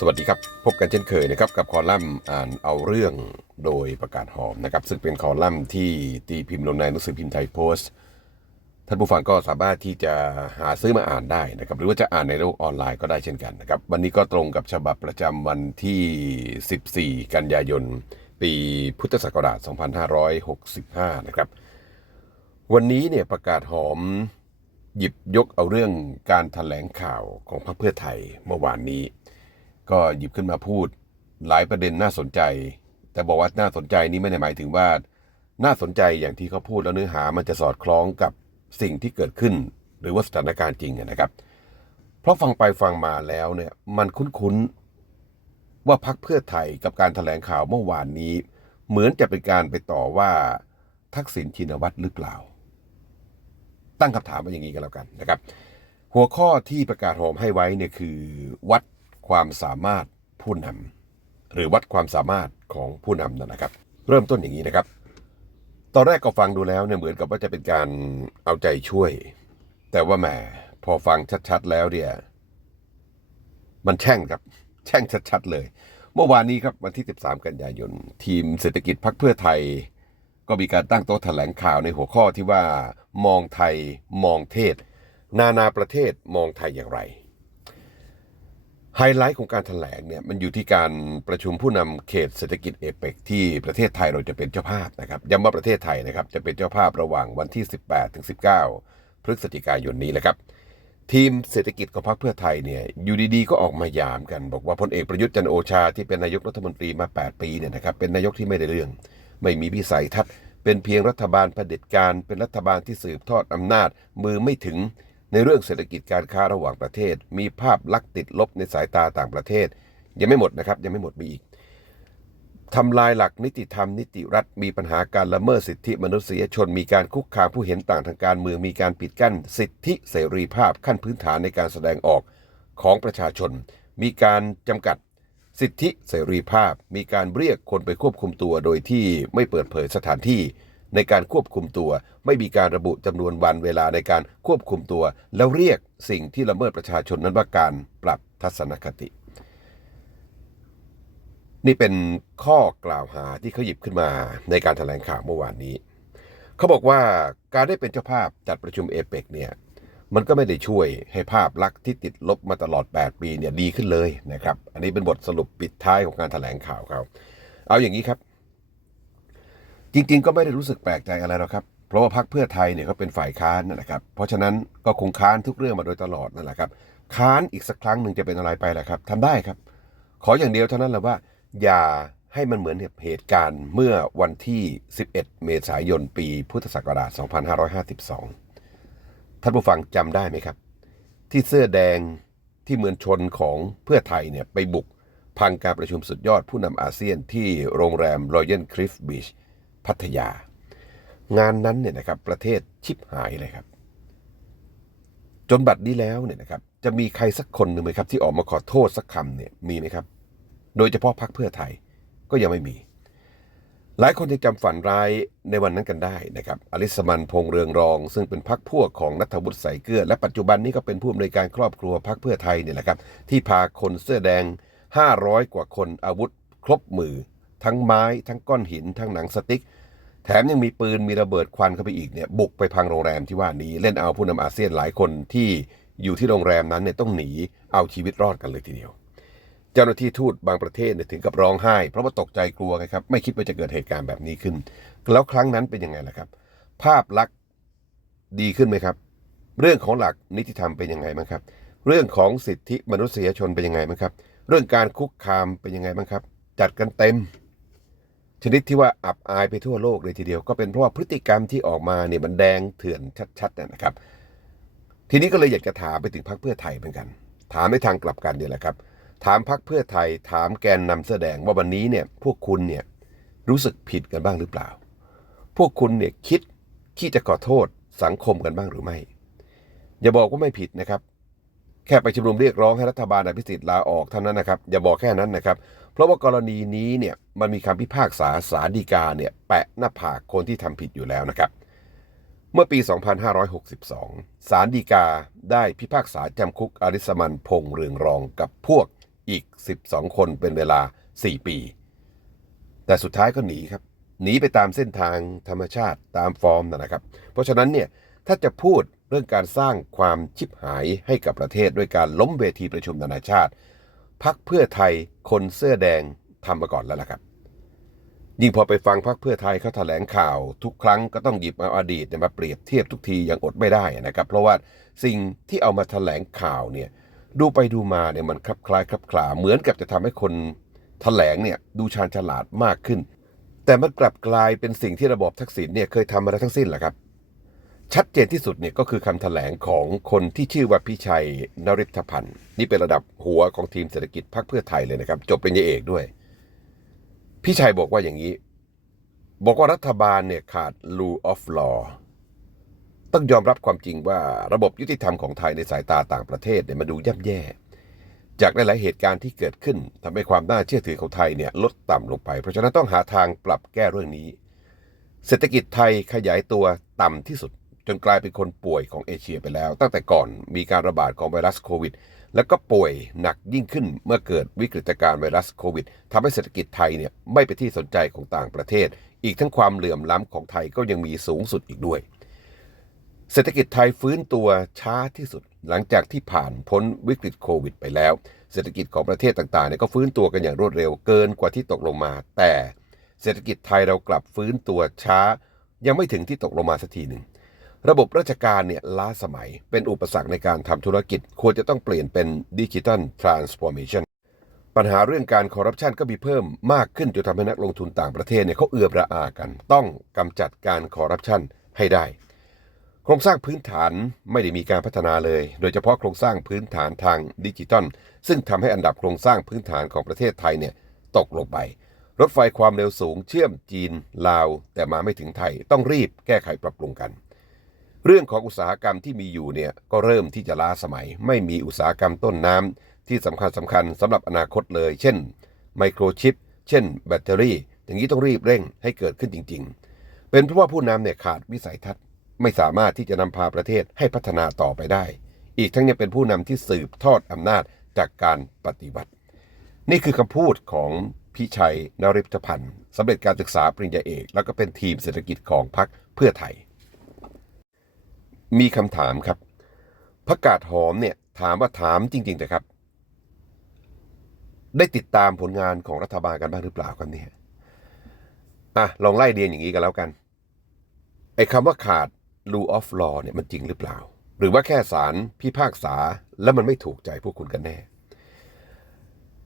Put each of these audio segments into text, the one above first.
สวัสดีครับ พบกันเช่นเคยนะครับกับคอลัมน์อ่านเอาเรื่องโดยประกาศหอมนะครับ ซึ่งเป็นคอลัมน์ที่ตีพิมพ์ลงในหนังสือพิมพ์ไทยโพสต์ท่านผู้ฟังก็สามารถที่จะหาซื้อมาอ่านได้นะครับ หรือว่าจะอ่านในโลกออนไลน์ก็ได้เช่นกันนะครับ วันนี้ก็ตรงกับฉบับประจำวันที่ 14 กันยายน ปีพุทธศักราช 2565 นะครับ วันนี้เนี่ยประกาศหอมหยิบยกเอาเรื่องการถแถลงข่าวของพรรคเพื่อไทยเมื่อวานนี้ ก็หยิบขึ้นมาพูดหลายประเด็นน่าสนใจ แต่บอกว่าน่าสนใจนี้ไม่ได้หมายถึงว่า น่าสนใจอย่างที่เขาพูดแล้วเนื้อหามันจะสอดคล้องกับสิ่งที่เกิดขึ้น หรือว่าสถานการณ์จริงนะครับ เพราะฟังไปฟังมาแล้วเนี่ยมันคุ้นๆว่าพักเพื่อไทยกับการถแถลงข่าวเมื่อวานนี้ เหมือนจะเป็นการไปต่อว่าทักษิณชินวัตรหรือเปล่า ตั้งคำถามมาอย่างนี้กันแล้วกันนะครับ หัวข้อที่ประกาศหอมให้ไว้เนี่ยคือวัด ความสามารถผู้นำหรือวัดความสามารถของผู้นำนั่นนะครับ เริ่มต้นอย่างนี้นะครับ ตอนแรกก็ฟังดูแล้วเนี่ยเหมือนกับว่าจะเป็นการเอาใจช่วย แต่ว่าแหมพอฟังชัดๆแล้วเนี่ยมันแช่งครับ แช่งชัดๆเลย เมื่อวานนี้ครับวันที่ 13 กันยายน ทีมเศรษฐกิจพักเพื่อไทย ก็มีการตั้งโต๊ะแถลงข่าวในหัวข้อที่ว่ามองไทยมองเทศ นานาประเทศมองไทยอย่างไร ไฮไลท์ของการถแถลงเนี่ยมันอยู่ที่การประชุมผู้นำเขตเศรษฐกิจเอเปกที่ประเทศไทยเราจะเป็นเจ้าภาพนะครับย้ำว่าประเทศไทยนะครับจะเป็นเจ้าภาพระหว่างวันที่ 18ถึง19 พฤศจิกายนนี้แหละครับ ทีมเศรษฐกิจของพรรคเพื่อไทยเนี่ยอยู่ดีๆก็ออกมายามกัน บอกว่าพลเอกประยุทธ์จันโอชาที่เป็นนายกรัฐมนตรีมา 8 ปีเนี่ยนะครับเป็นนายกที่ไม่ได้เรื่อง ไม่มีวิสัยทัศน์เป็นเพียงรัฐบาลเผด็จการเป็นรัฐบาลที่สืบทอดอำนาจมือไม่ถึง ในเรื่องเศรษฐกิจการค้าระหว่างประเทศ มีภาพลักษณ์ติดลบในสายตาต่างประเทศ ยังไม่หมดนะครับยังไม่หมดมีอีกทำลายหลักนิติธรรมนิติรัฐมีปัญหาการละเมิดสิทธิมนุษยชนมีการคุกคามผู้เห็นต่างทางการเมืองมีการปิดกั้น สิทธิเสรีภาพขั้นพื้นฐานในการแสดงออกของประชาชน มีการจำกัดสิทธิเสรีภาพ มีการเรียกคนไปควบคุมตัวโดยที่ไม่เปิดเผยสถานที่ ในการควบคุมตัว ไม่มีการระบุจำนวนวันเวลาในการควบคุมตัว แล้วเรียกสิ่งที่ละเมิดประชาชนนั้นว่าการปรับทัศนคติ นี่เป็นข้อกล่าวหาที่เขาหยิบขึ้นมาในการแถลงข่าวเมื่อวานนี้ เขาบอกว่าการได้เป็นเจ้าภาพจัดประชุมเอเปกเนี่ยมันก็ไม่ได้ช่วยให้ภาพลักษณ์ที่ติดลบมาตลอด 8 ปีเนี่ยดีขึ้นเลยนะครับ อันนี้เป็นบทสรุปปิดท้ายของการแถลงข่าวเขา เอาอย่างนี้ครับ จริง ๆ ก็ไม่ได้รู้สึกแปลกใจอะไรหรอกครับ เพราะว่าพรรคเพื่อไทยเนี่ยเขาเป็นฝ่ายค้านนั่นแหละครับ เพราะฉะนั้นก็คงค้านทุกเรื่องมาโดยตลอดนั่นแหละครับ ค้านอีกสักครั้งหนึ่งจะเป็นอะไรไปแหละครับทำได้ครับ ขออย่างเดียวเท่านั้นแหละว่า อย่าให้มันเหมือนเหตุการณ์เมื่อวันที่ 11 เมษายนปีพุทธศักราช 2552 ท่านผู้ฟังจำได้ไหมครับ ที่เสื้อแดงที่เมืองชนของเพื่อไทยเนี่ยไปบุกพังการประชุมสุดยอดผู้นำอาเซียนที่โรงแรม Royal Cliff Beach พัทยา งานนั้นเนี่ยนะครับประเทศชิบหายเลยครับ จนบัดนี้แล้วเนี่ยนะครับจะมีใครสักคนหนึ่งไหมครับ ที่ออกมาขอโทษสักคำเนี่ยมีไหมครับ โดยเฉพาะพรรคเพื่อไทยก็ยังไม่มี หลายคนยังจำฝันร้ายในวันนั้นกันได้นะครับอลิสมันพงเรืองรอง ซึ่งเป็นพรรคพวกของนัทวุฒิใสเกลือ และปัจจุบันนี้ก็เป็นผู้อำนวยการครอบครัวพรรคเพื่อไทยเนี่ยแหละครับ ที่พาคนเสื้อแดง 500 กว่าคนอาวุธ ครบมือ ทั้งไม้ ทั้งก้อนหิน ทั้งหนังสติ๊ก แถมยังมีปืนมีระเบิดควันเข้าไปอีกเนี่ยบุกไปพังโรงแรมที่ว่านี้เล่นเอาผู้นำอาเซียนหลายคนที่อยู่ที่โรงแรมนั้นเนี่ยต้องหนีเอาชีวิตรอดกันเลยทีเดียว เจ้าหน้าที่ทูตบางประเทศเนี่ยถึงกับร้องไห้ เพราะว่าตกใจกลัวไงครับไม่คิดว่าจะเกิดเหตุการณ์แบบนี้ขึ้น แล้วครั้งนั้นเป็นยังไงล่ะครับ ภาพลักษณ์ดีขึ้นไหมครับ เรื่องของหลักนิติธรรมเป็นยังไงบ้างครับ เรื่องของสิทธิมนุษยชนเป็นยังไงบ้างครับ เรื่องการคุกคามเป็นยังไงบ้างครับ จัดกันเต็ม ชนิดที่ว่าอับอายไปทั่วโลกเลยทีเดียว ก็เป็นเพราะว่าพฤติกรรมที่ออกมาเนี่ยมันแดงเถื่อนชัดๆนะครับ ทีนี้ก็เลยอยากจะถามไปถึงพรรคเพื่อไทยเหมือนกัน ถามในทางกลับกันเนี่ยแหละครับ ถามพรรคเพื่อไทย ถามแกนนำเสื้อแดงว่าวันนี้เนี่ยพวกคุณเนี่ยรู้สึกผิดกันบ้างหรือเปล่า พวกคุณเนี่ยคิดที่จะขอโทษสังคมกันบ้างหรือไม่ อย่าบอกว่าไม่ผิดนะครับ แค่ไปชุมนุมเรียกร้องให้รัฐบาลอภิสิทธิ์ลาออกเท่านั้นนะครับ อย่าบอกแค่นั้นนะครับ เพราะว่ากรณีนี้เนี่ยมันมีคำพิพากษาสารดีกาเนี่ยแปะหน้าผากคนที่ทำผิดอยู่แล้วนะครับ เมื่อปี 2562 สารดีกาได้พิพากษาจำคุกอริสมันพงเรืองรองกับพวกอีก 12 คนเป็นเวลา 4 ปี แต่สุดท้ายก็หนีครับ หนีไปตามเส้นทางธรรมชาติตามฟอร์มนะครับ เพราะฉะนั้นเนี่ยถ้าจะพูดเรื่องการสร้างความชิบหายให้กับประเทศด้วยการล้มเวทีประชุมนานาชาติ พักเพื่อไทยคนเสื้อแดงทำมาก่อนแล้วล่ะครับ ยิ่งพอไปฟังพักเพื่อไทยเขาแถลงข่าวทุกครั้งก็ต้องหยิบเอาอดีตมาเปรียบเทียบทุกทีอย่างอดไม่ได้นะครับ เพราะว่าสิ่งที่เอามาแถลงข่าวเนี่ยดูไปดูมาเนี่ยมันคลับคล้ายคลับคลาเหมือนกับจะทำให้คนแถลงเนี่ยดูชาญฉลาดมากขึ้น แต่มันกลับกลายเป็นสิ่งที่ระบบทักษิณเนี่ยเคยทำมาแล้วทั้งสิ้นแหละครับ ชัดเจนที่สุดเนี่ยก็คือคำแถลงของคนที่ชื่อว่าพิชัยนริธพันธ์นี่เป็นระดับหัวของทีมเศรษฐกิจพรรคเพื่อไทยเลยนะครับ จบเป็นยาเอกด้วยพี่ชัยบอกว่าอย่างนี้ บอกว่ารัฐบาลเนี่ยขาด rule of law ต้องยอมรับความจริงว่าระบบยุติธรรมของไทยในสายตาต่างประเทศเนี่ยมันดูย่ำแย่ จากหลายๆเหตุการณ์ที่เกิดขึ้นทำให้ความน่าเชื่อถือของไทยเนี่ยลดต่ำลงไป เพราะฉะนั้นต้องหาทางปรับแก้เรื่องนี้ เศรษฐกิจไทยขยายตัวต่ำที่สุด จนกลายเป็นคนป่วยของเอเชียไปแล้ว ตั้งแต่ก่อนมีการระบาดของไวรัสโควิด แล้วก็ป่วยหนักยิ่งขึ้นเมื่อเกิดวิกฤตการณ์ไวรัสโควิดทำให้เศรษฐกิจไทยเนี่ยไม่เป็นที่สนใจของต่างประเทศ อีกทั้งความเหลื่อมล้ำของไทยก็ยังมีสูงสุดอีกด้วย เศรษฐกิจไทยฟื้นตัวช้าที่สุด หลังจากที่ผ่านพ้นวิกฤตโควิด ไปแล้ว เศรษฐกิจของประเทศต่างๆเนี่ยก็ฟื้นตัวกันอย่างรวดเร็วเกินกว่าที่ตกลงมา แต่เศรษฐกิจไทยเรากลับฟื้นตัวช้า ยังไม่ถึงที่ตกลงมาสักทีหนึ่ง ระบบราชการเนี่ยล้าสมัยเป็นอุปสรรคในการทำธุรกิจ ควรจะต้องเปลี่ยนเป็นดิจิทัลทรานส์ฟอร์เมชันปัญหาเรื่องการคอร์รัปชันก็มีเพิ่มมากขึ้นจนทำให้นักลงทุนต่างประเทศเนี่ยเขาเอือมระอากัน ต้องกำจัดการคอร์รัปชันให้ได้ โครงสร้างพื้นฐานไม่ได้มีการพัฒนาเลย โดยเฉพาะโครงสร้างพื้นฐานทางดิจิทัลซึ่งทำให้อันดับโครงสร้างพื้นฐานของประเทศไทยเนี่ยตกลงไป รถไฟความเร็วสูงเชื่อมจีนลาว แต่มาไม่ถึงไทยต้องรีบแก้ไขปรับปรุงกัน เรื่องของอุตสาหกรรมที่มีอยู่เนี่ยก็เริ่มที่จะล้าสมัย ไม่มีอุตสาหกรรมต้นน้ำที่สำคัญสำคัญสำหรับอนาคตเลย เช่น ไมโครชิป เช่น แบตเตอรี่ อย่างนี้ต้องรีบเร่งให้เกิดขึ้นจริง ๆ เป็นเพราะว่าผู้นำเนี่ยขาดวิสัยทัศน์ ไม่สามารถที่จะนำพาประเทศให้พัฒนาต่อไปได้ อีกทั้งยังเป็นผู้นำที่สืบทอดอำนาจจากการปฏิวัติ นี่คือคำพูดของพิชัยนริพพันธ์สำเร็จการศึกษาปริญญาเอก แล้วก็เป็นทีมเศรษฐกิจของพรรคเพื่อไทย มีคำถามครับพักกาดหอมเนี่ยถามว่าถามจริงๆนะครับ ได้ติดตามผลงานของรัฐบาลกันบ้างหรือเปล่าครับเนี่ยอะลองไล่เรียนอย่างนี้กันแล้วกันไอ้คำว่าขาด rule of law เนี่ยมันจริงหรือเปล่า หรือว่าแค่ศาลพิพากษาแล้วมันไม่ถูกใจพวกคุณกันแน่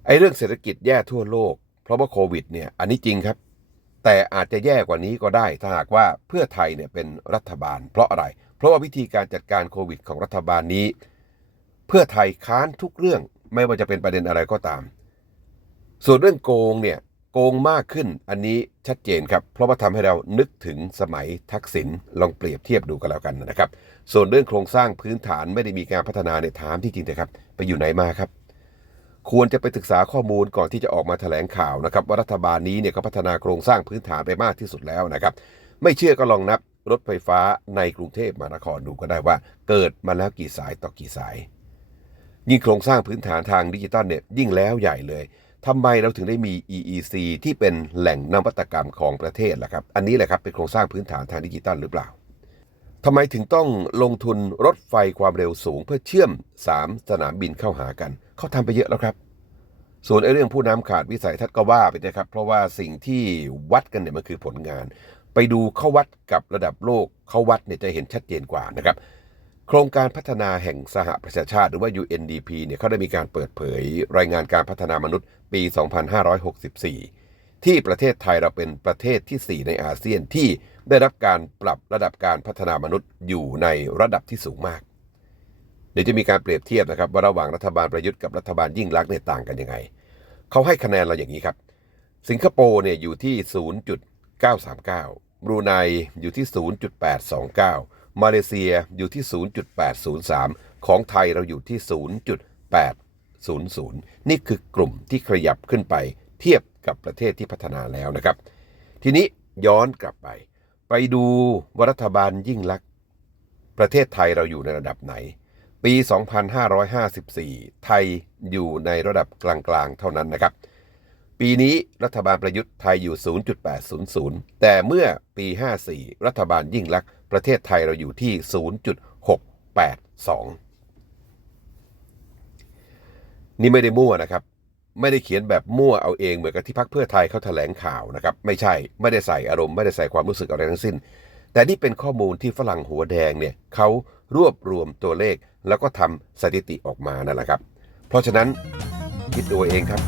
ไอ้เรื่องเศรษฐกิจแย่ทั่วโลก เพราะว่าโควิดเนี่ยอันนี้จริงครับ แต่อาจจะแย่กว่านี้ก็ได้ถ้าหากว่าเพื่อไทยเนี่ยเป็นรัฐบาล เพราะอะไร เพราะว่าวิธีการจัดการโควิดของรัฐบาลนี้ เพื่อไทยค้านทุกเรื่องไม่ว่าจะเป็นประเด็นอะไรก็ตาม ส่วนเรื่องโกงเนี่ยโกงมากขึ้นอันนี้ชัดเจนครับ เพราะว่าทำให้เรานึกถึงสมัยทักษิณลองเปรียบเทียบดูกันแล้วกันนะครับ ส่วนเรื่องโครงสร้างพื้นฐานไม่ได้มีการพัฒนาในยถามที่จริงนะครับ ไปอยู่ไหนมาครับ ควรจะไปศึกษาข้อมูลก่อนที่จะออกมาแถลงข่าวนะครับว่ารัฐบาลนี้เนี่ยก็พัฒนาโครงสร้างพื้นฐานไปมากที่สุดแล้วนะครับ ไม่เชื่อก็ลองนับ รถไฟฟ้าในกรุงเทพมหานครดูก็ได้ว่า เกิดมาแล้วกี่สายต่อกี่สาย ยิ่งโครงสร้างพื้นฐานทางดิจิตอลเนี่ยยิ่งแล้วใหญ่เลยทำไมเราถึงได้มี EEC ที่เป็นแหล่งนวัตกรรมของประเทศล่ะครับ อันนี้แหละครับเป็นโครงสร้างพื้นฐานทางดิจิตอลหรือเปล่าทำไมถึงต้องลงทุนรถไฟความเร็วสูง เพื่อเชื่อม 3 สนามบินเข้าหากัน เขาทำไปเยอะแล้วครับ ส่วนเรื่องผู้นำขาดวิสัยทัศน์ก็ว่าไปนะครับ เพราะว่าสิ่งที่วัดกันเนี่ยมันคือผลงาน ไปดูเขาวัดกับระดับโลกเขาวัดเนี่ยจะเห็นชัดเจนกว่านะครับ โครงการพัฒนาแห่งสหประชาชาติหรือว่า UNDP เนี่ยเขาได้มีการเปิดเผย รายงานการพัฒนามนุษย์ปี 2564 ที่ประเทศไทยเราเป็นประเทศที่ 4 ในอาเซียนที่ได้รับการปรับระดับการพัฒนามนุษย์อยู่ในระดับที่สูงมาก เดี๋ยวจะมีการเปรียบเทียบนะครับว่าระหว่างรัฐบาลประยุทธ์กับรัฐบาลยิ่งรักษณ์เนี่ยต่างกันยังไงเขาให้คะแนนเราอย่างนี้ครับ สิงคโปร์เนี่ยอยู่ที่ 9.39 บรูไนอยู่ที่ 0.829 มาเลเซียอยู่ที่ 0.803 ของไทยเราอยู่ที่ 0.800 นี่คือกลุ่มที่ขยับขึ้นไปเทียบกับประเทศที่พัฒนาแล้วนะครับ ทีนี้ย้อนกลับไป ไปดูวรัฐบาลยิ่งลักษณ์ประเทศไทยเราอยู่ในระดับไหน ปี 2554 ไทยอยู่ในระดับกลางๆ เท่านั้นนะครับ ปีนี้รัฐบาลประยุทธ์ไทยอยู่ 0.800 แต่เมื่อปี 54 รัฐบาลยิ่งลักษณ์ประเทศไทยเราอยู่ที่ 0.682 นี่ไม่ได้มั่วนะครับ ไม่ได้เขียนแบบมั่วเอาเองเหมือนกับที่พักเพื่อไทยเขาแถลงข่าวนะครับ ไม่ใช่ ไม่ได้ใส่อารมณ์ ไม่ได้ใส่ความรู้สึกอะไรทั้งสิ้น แต่นี่เป็นข้อมูลที่ฝรั่งหัวแดงเนี่ยเขารวบรวมตัวเลข แล้วก็ทำสถิติออกมานั่นแหละครับ เพราะฉะนั้นคิดดูเองครับ